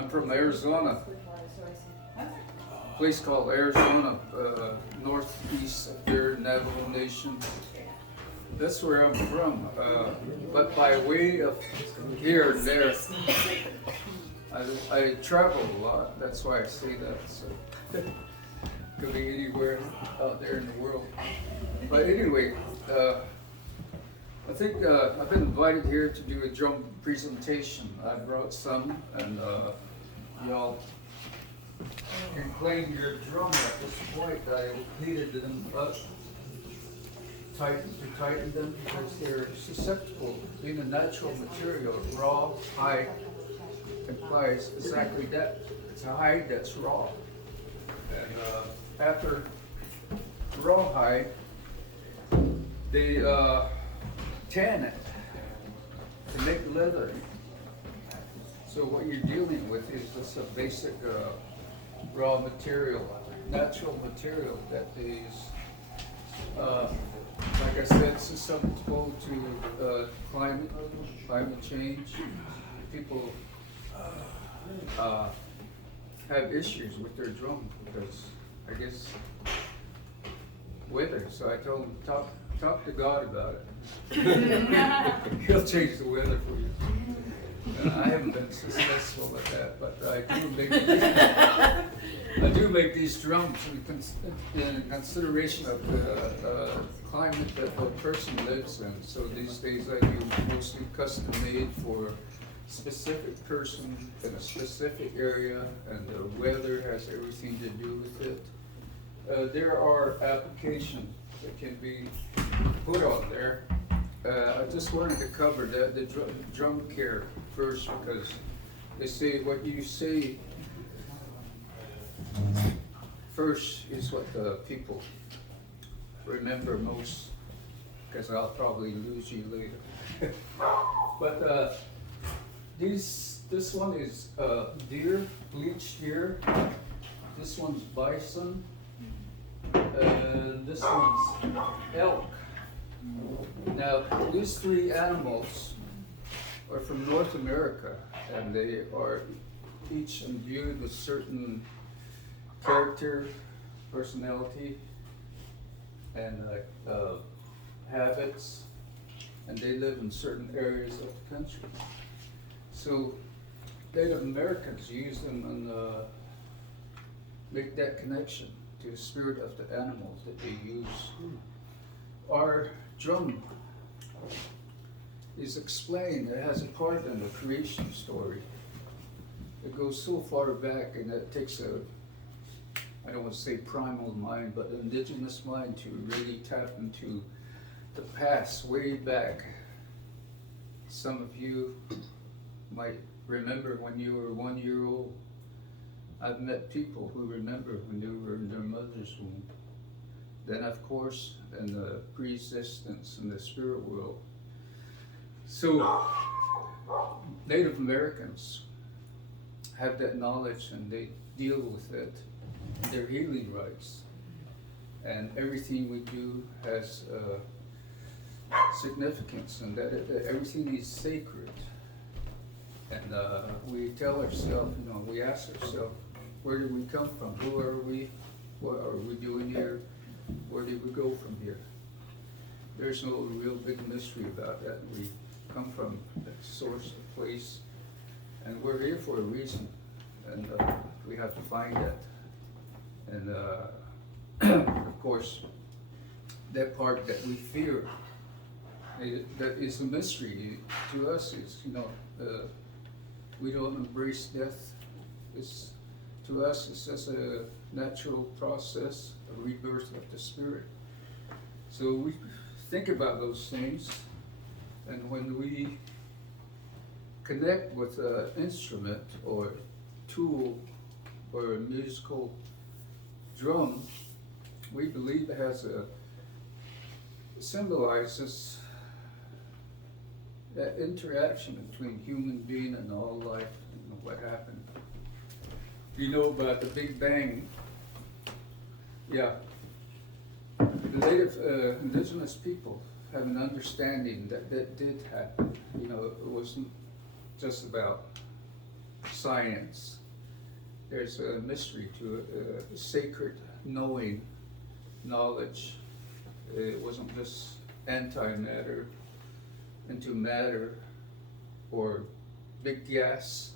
I'm from Arizona, a place called Arizona, northeast of here, Navajo Nation. That's where I'm from. But by way of here and there, I travel a lot. That's why I say that. So could be anywhere out there in the world. But anyway, I think I've been invited here to do a drum presentation. I brought some, and y'all can claim your drum at this point. I heated them up, tighten them because they're susceptible. Being a natural material, raw hide implies exactly that. It's a hide that's raw. And after raw hide, they tan it to make leather. So what you're dealing with is just a basic raw material, natural material that is, like I said, susceptible to climate change. People have issues with their drum because, I guess, weather. So I told them, talk to God about it. He'll change the weather for you. I haven't been successful at that, but I do make these drums in consideration of the climate that the person lives in. So these days I do mostly custom made for specific person in a specific area, and the weather has everything to do with it. There are applications that can be put on there. I just wanted to cover the drum care first, because they say what you say first is what the people remember most, because I'll probably lose you later. But this one is deer, bleached deer. This one's bison, and this one's elk. Now, these three animals are from North America, and they are each imbued with certain character, personality, and habits, and they live in certain areas of the country. So Native Americans use them and make that connection to the spirit of the animals that they use. Our drum is explained, it has a part in the creation story. It goes so far back, and it takes a, I don't want to say primal mind, but an indigenous mind to really tap into the past way back. Some of you might remember when you were 1 year old. I've met people who remember when they were in their mother's womb. Then, of course, in the pre-existence in the spirit world. So, Native Americans have that knowledge, and they deal with it in their healing rites. And everything we do has significance, and that everything is sacred. And we tell ourselves, we ask ourselves, where did we come from? Who are we? What are we doing here? Where did we go from here? There's no real big mystery about that. We come from a source, a place, and we're here for a reason, and we have to find that. And of course, that part that we fear, that is a mystery to us. Is we don't embrace death. To us, it's just a natural process, a rebirth of the spirit. So we think about those things, and when we connect with an instrument or tool or a musical drum, we believe it symbolizes that interaction between human being and all life, what happened. You know about the Big Bang. Yeah. The native indigenous people have an understanding that did happen. It wasn't just about science. There's a mystery to it, a sacred knowing, knowledge. It wasn't just antimatter into matter or big gas,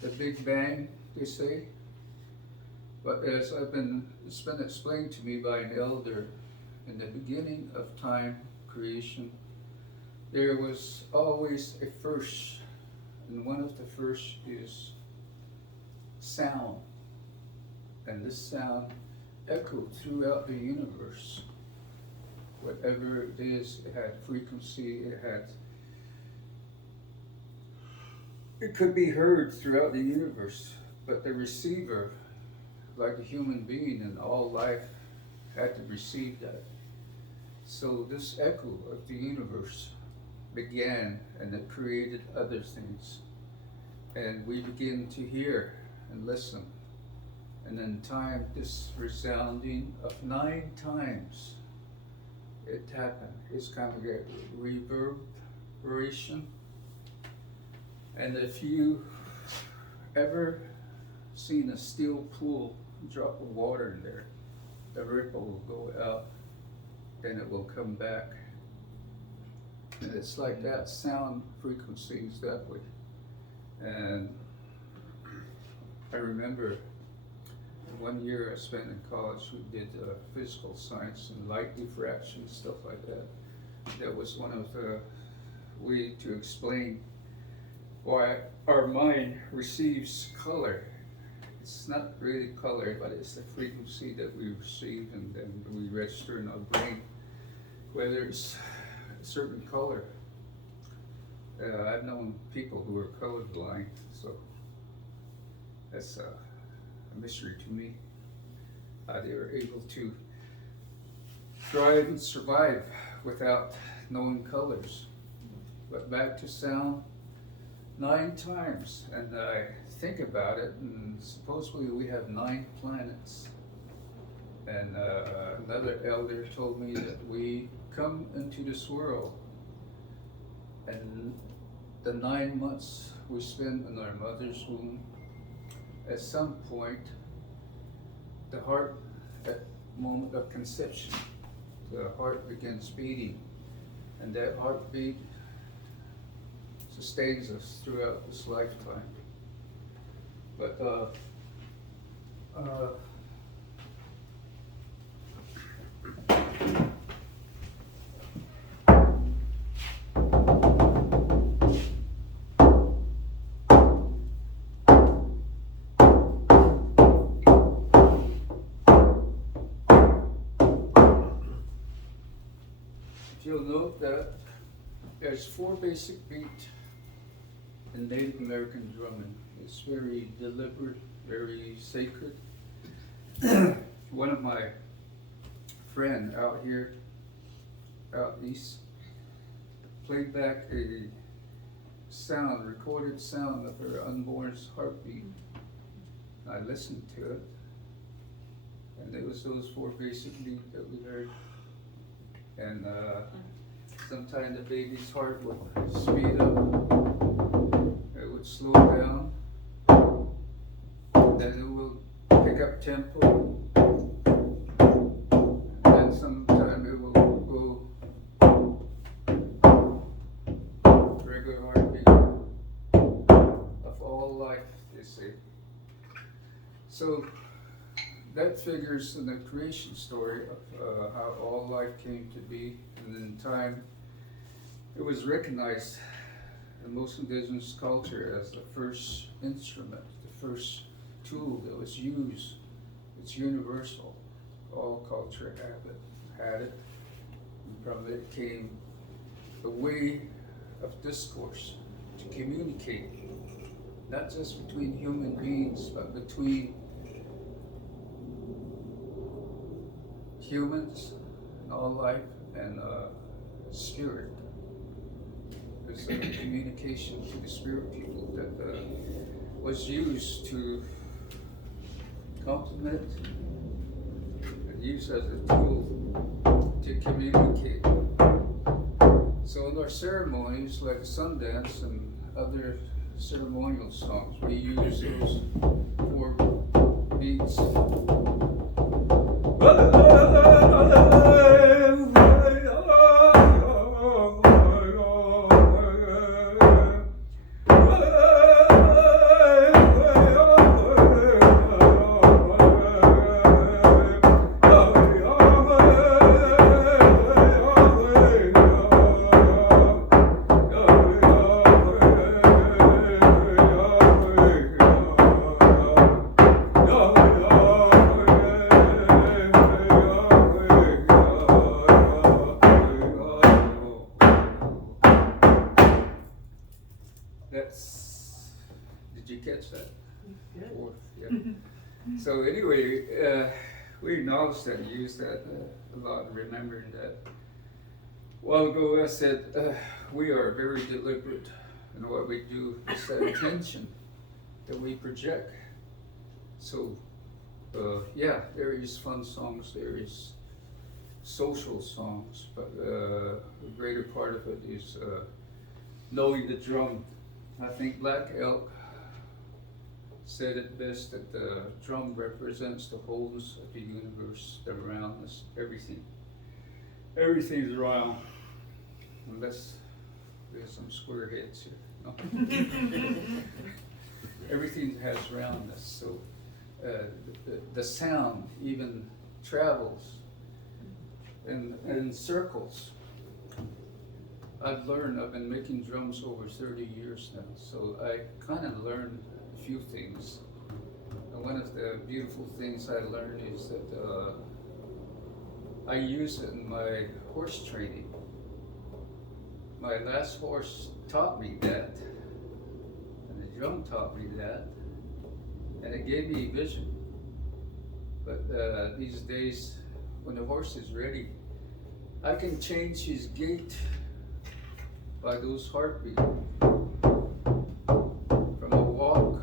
the Big Bang, they say. But as it's been explained to me by an elder, in the beginning of time, creation, there was always a first, and one of the first is sound. And this sound echoed throughout the universe. Whatever it is, it had frequency, it could be heard throughout the universe, but the receiver, like a human being in all life, had to receive that. So this echo of the universe began, and it created other things. And we begin to hear and listen. And in time, this resounding of 9 times, it happened. It's kind of a reverberation. And if you ever seen a steel pool, drop of water in there, the ripple will go out, then it will come back. And it's like that, sound frequencies that way. And I remember 1 year I spent in college, we did physical science and light diffraction, stuff like that. That was one of the way to explain why our mind receives color. It's not really color, but it's the frequency that we receive and then we register in our brain, whether it's a certain color. I've known people who are colorblind, so that's a mystery to me. They were able to thrive and survive without knowing colors. But back to sound, 9 times, and I think about it, and supposedly we have 9 planets. And another elder told me that we come into this world, and the 9 months we spend in our mother's womb, at some point, the heart, at moment of conception, the heart begins beating, and that heartbeat sustains us throughout this lifetime. But you'll note that there's 4 basic beats in Native American drumming. It's very deliberate, very sacred. One of my friend out here, out east, played back a sound, recorded sound of her unborn's heartbeat. I listened to it, and it was those 4 basic beats that we heard. And sometimes the baby's heart would speed up, it would slow down, then it will pick up tempo, and sometimes it will go regular heartbeat of all life, they say. So that figures in the creation story of how all life came to be, and in time it was recognized in most indigenous culture as the first instrument, the first tool that was used. It's universal. All culture had it. And from it came the way of discourse to communicate, not just between human beings, but between humans, all life, and spirit. There's a communication to the spirit people that was used to complement and use as a tool to communicate. So in our ceremonies like Sundance and other ceremonial songs. We use those 4 beats. That's, did you catch that? Yeah. 4th, yeah. So anyway, we acknowledge that and use that a lot, remembering that. A while ago I said, we are very deliberate in what we do. It's that intention that we project. So, yeah, there is fun songs, there is social songs, but the greater part of it is knowing the drum. I think Black Elk said it best, that the drum represents the wholeness of the universe, the roundness, everything. Everything's round, unless there's some square heads here. No? Everything has roundness, so the sound even travels in circles. I've been making drums over 30 years now, so I kind of learned a few things. And one of the beautiful things I learned is that I use it in my horse training. My last horse taught me that, and the drum taught me that, and it gave me vision. But these days, when the horse is ready, I can change his gait by those heartbeats. From a walk,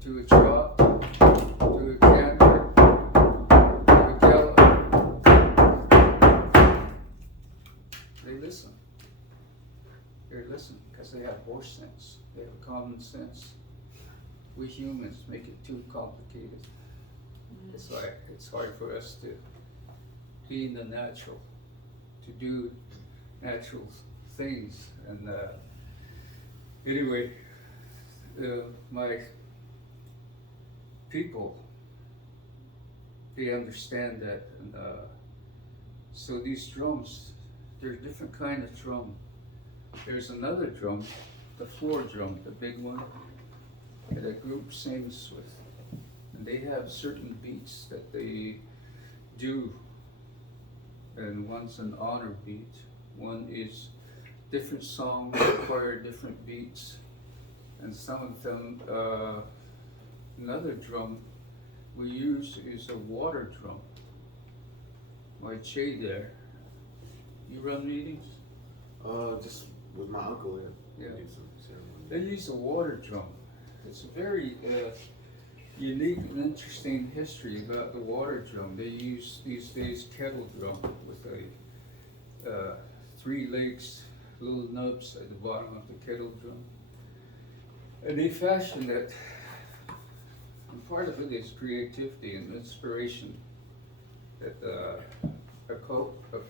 to a trot, to a canter, to a gallop. They listen. They listen because they have horse sense. They have common sense. We humans make it too complicated. It's like, it's hard for us to be in the natural, to do natural things. And anyway, my people, they understand that. And so these drums, there's different kind of drum. There's another drum, the floor drum, the big one, that a group sings with. And they have certain beats that they do. And one's an honor beat. One is different songs require different beats. And some of them, another drum we use is a water drum. My Che there. You run meetings? Just with my uncle, yeah. Yeah. Do some ceremony. They use a water drum. It's a very unique and interesting history about the water drum. They use these days kettle drum with a 3 legs, little nubs at the bottom of the kettle drum. And they fashioned it, and part of it is creativity and inspiration that a cult of,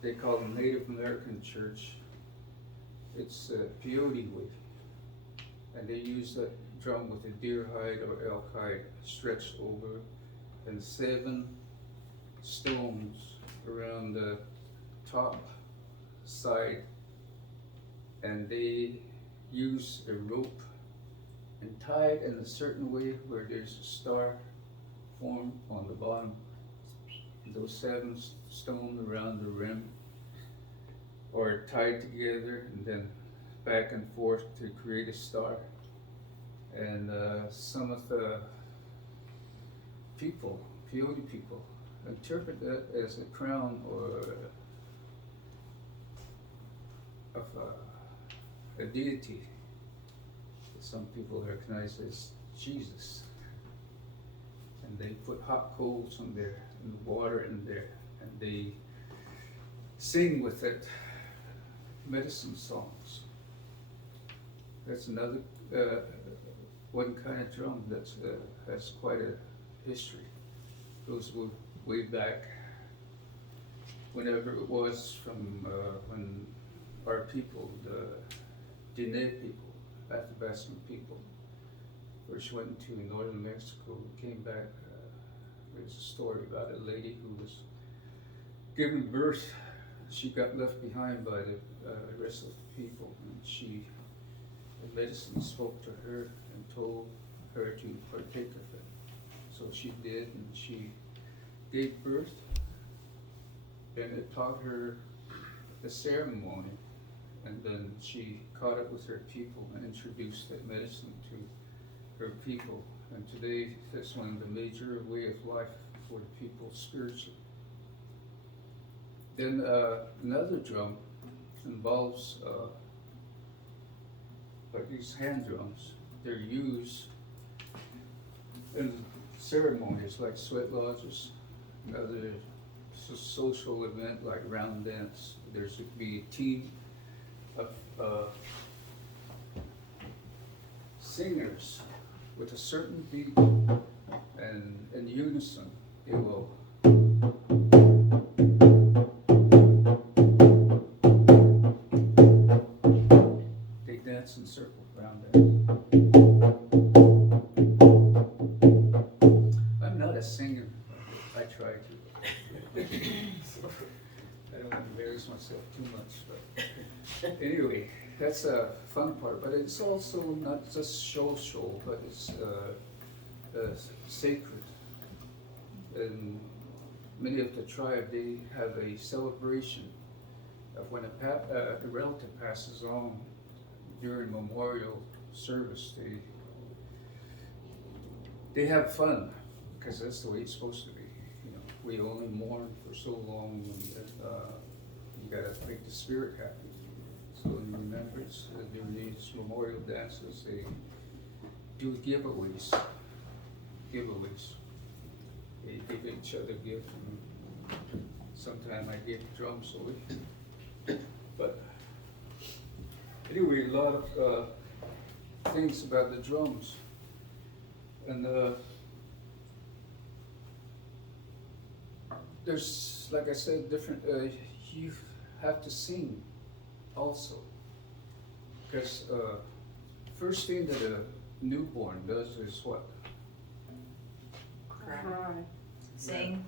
they call them Native American church. It's peyote wood. And they use that drum with a deer hide or elk hide stretched over, and 7 stones around the top side. And they use a rope and tie it in a certain way where there's a star formed on the bottom. Those 7 stones around the rim are tied together and then back and forth to create a star. And some of the people, peyote people, interpret that as a crown or of a deity that some people recognize as Jesus. And they put hot coals on there and water in there, and they sing with it. medicine songs. That's another one kind of drum that has quite a history. Goes way back, whenever it was from when our people, the Diné people, Athabascan people, first went to northern Mexico, came back. There's a story about a lady who was giving birth. She got left behind by the rest of the people, and the medicine spoke to her and told her to partake of it. So she did, and she gave birth, and it taught her the ceremony, and then she caught up with her people and introduced that medicine to her people. And today, that's one of the major way of life for the people spiritually. Then another drum involves like these hand drums. They're used in ceremonies like sweat lodges, another social event like round dance. There's to be a team of singers with a certain beat, and in unison they will dance in circles around it. I'm not a singer. I try to. I don't want to embarrass myself too much, but anyway, that's a fun part. But it's also not just show, but it's sacred. And many of the tribe, they have a celebration of when a relative passes on. During memorial service, they have fun, because that's the way it's supposed to be. You know, we only mourn for so long, and you gotta make the spirit happy. So in remembrance, during these memorial dances, they do giveaways. They give each other gifts. Sometimes I give drums away, but. Anyway, a lot of things about the drums, and there's, like I said, different. You have to sing, also, because first thing that a newborn does is what? Cry. Sing.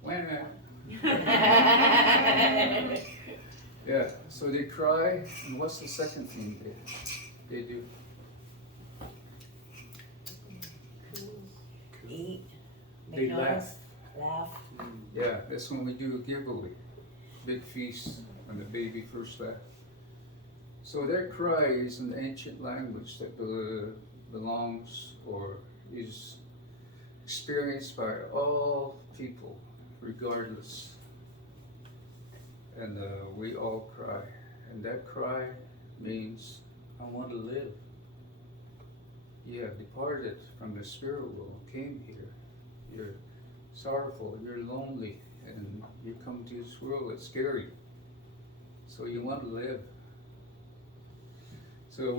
When. Yeah, so they cry, and what's the second thing they do? Eat. They Make laugh. noise, laugh. Yeah, that's when we do a giveaway, big feast when the baby first laughs. So their cry is an ancient language that belongs or is experienced by all people, regardless. And we all cry, and that cry means, I want to live. You have departed from the spirit world, came here. You're sorrowful, you're lonely, and you come to this world, it's scary. So you want to live. So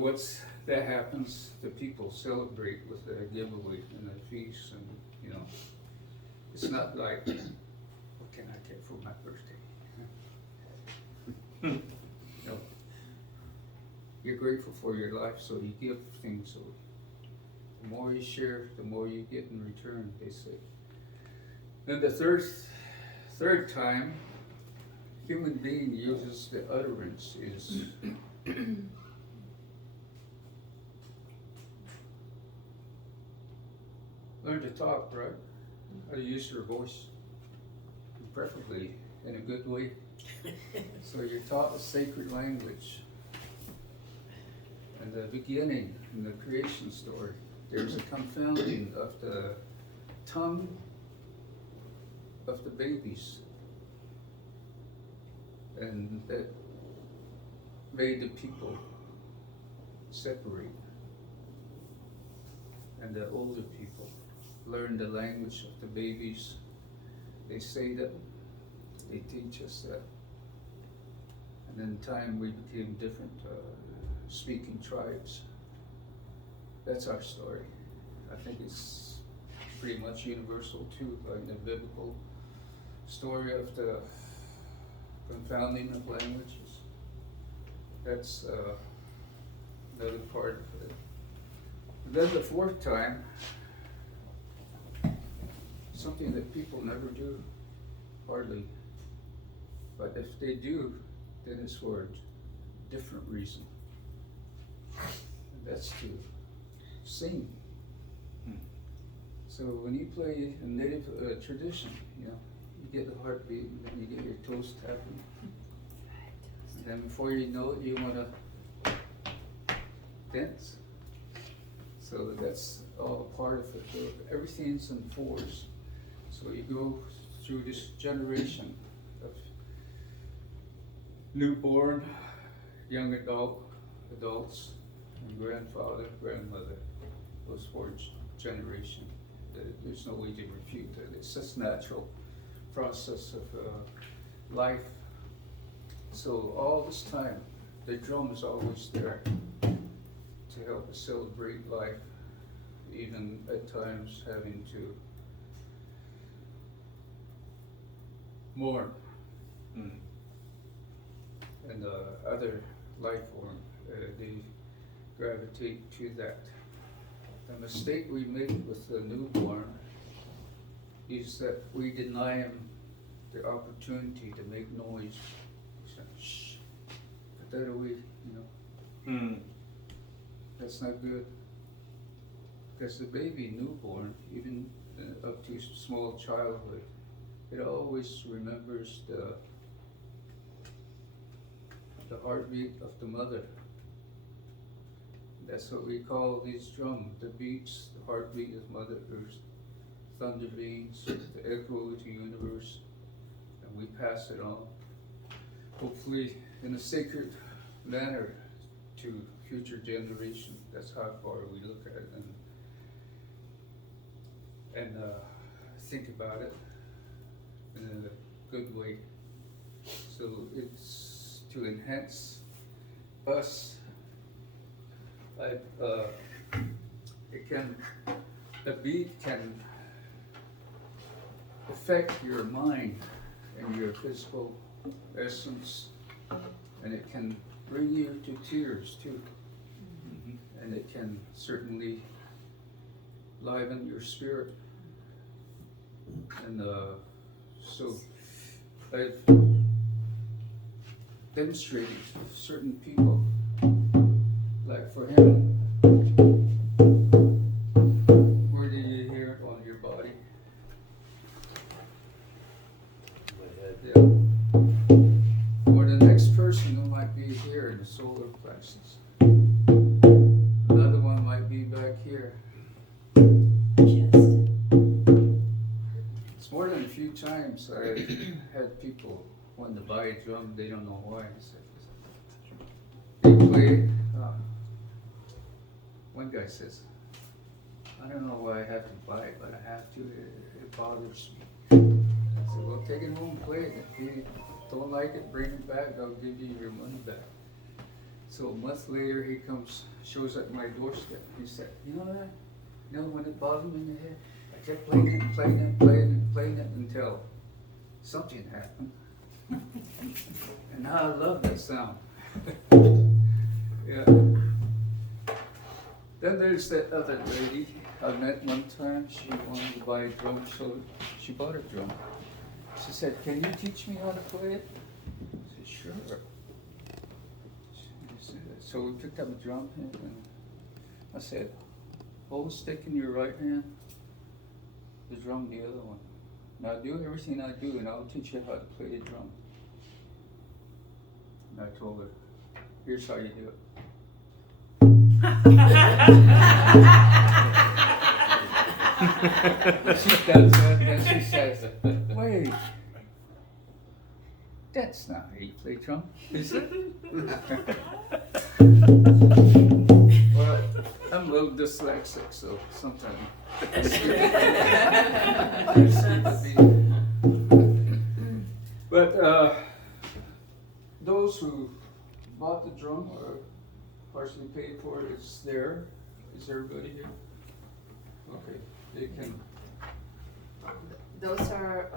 that happens, the people celebrate with a giveaway and a feast, and it's not like, what can I get for my birthday? No. You're grateful for your life, so you give things away. The more you share, the more you get in return, they say. Then the third time, human being uses the utterance is learn to talk, right? How to use your voice, preferably in a good way. So you're taught a sacred language. In the beginning, in the creation story, there's a confounding of the tongue of the babies. And that made the people separate. And the older people learn the language of the babies. They say that, they teach us that And in time we became different speaking tribes. That's our story. I think it's pretty much universal too, like the biblical story of the confounding of languages. That's another part of it. And then the fourth time, something that people never do, hardly. But if they do, then it's for a different reason. And that's to sing. So when you play a native tradition, you know, you get the heartbeat, and then you get your toes tapping. And then before you know it, you want to dance. So that's all part of it. Everything's in fours. So you go through this generation of newborn, young adults, and grandfather, grandmother, those four generations. There's no way to refute it. It's just natural process of life. So all this time, the drum is always there to help us celebrate life, even at times having to mourn. And other life form, they gravitate to that. The mistake we make with the newborn is that we deny him the opportunity to make noise. So, shh, put that away, you know. That's not good. Because the baby newborn, even up to small childhood, it always remembers the heartbeat of the mother. That's what we call these drums, the beats, the heartbeat of Mother Earth, thunder beings, the echo of the universe, and we pass it on, hopefully in a sacred manner to future generations. That's how far we look at it and think about it in a good way. So it's to enhance us. The beat can affect your mind and your physical essence, and it can bring you to tears too. And it can certainly liven your spirit. And so I've demonstrated to certain people, like for him, where do you hear it on your body? My head. Yeah. Or the next person who might be here in the solar plexus. Another one might be back here. Chest. It's more than a few times I've had people want to buy a drum, they don't know why. They play it. One guy says, I don't know why I have to buy it, but I have to. It bothers me. I said, well, take it home and play it. If you don't like it, bring it back. I'll give you your money back. So a month later, he comes, shows up at my doorstep. He said, you know that? You know when it bothered me in the head? I kept playing it, playing it, playing it, playing it until something happened. And now I love that sound. Yeah. Then there's that other lady I met one time. She wanted to buy a drum, so she bought a drum. She said, can you teach me how to play it? I said, sure. So we picked up a drum and I said, hold the stick in your right hand, the drum the other one. Now do everything I do and I'll teach you how to play the drum. And I told her, here's how you do it. She does that, then she says, wait, that's not how you play drum, is it? Well, I'm a little dyslexic, so sometimes I skip a beat. But those who partially paid for, it's there. Is everybody here? Okay, they can, Those are,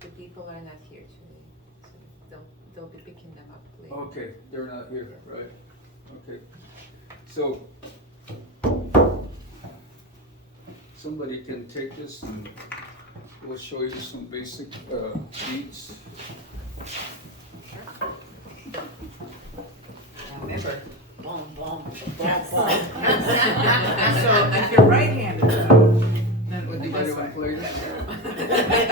the people are not here today, so they'll be picking them up later. okay, they're not here, right? Okay, so somebody can take this and we'll show you some basic, beats. Remember, boom, boom, boom, Yes. boom. So if you're right-handed, though, then it would be Anybody this wanna way. play this?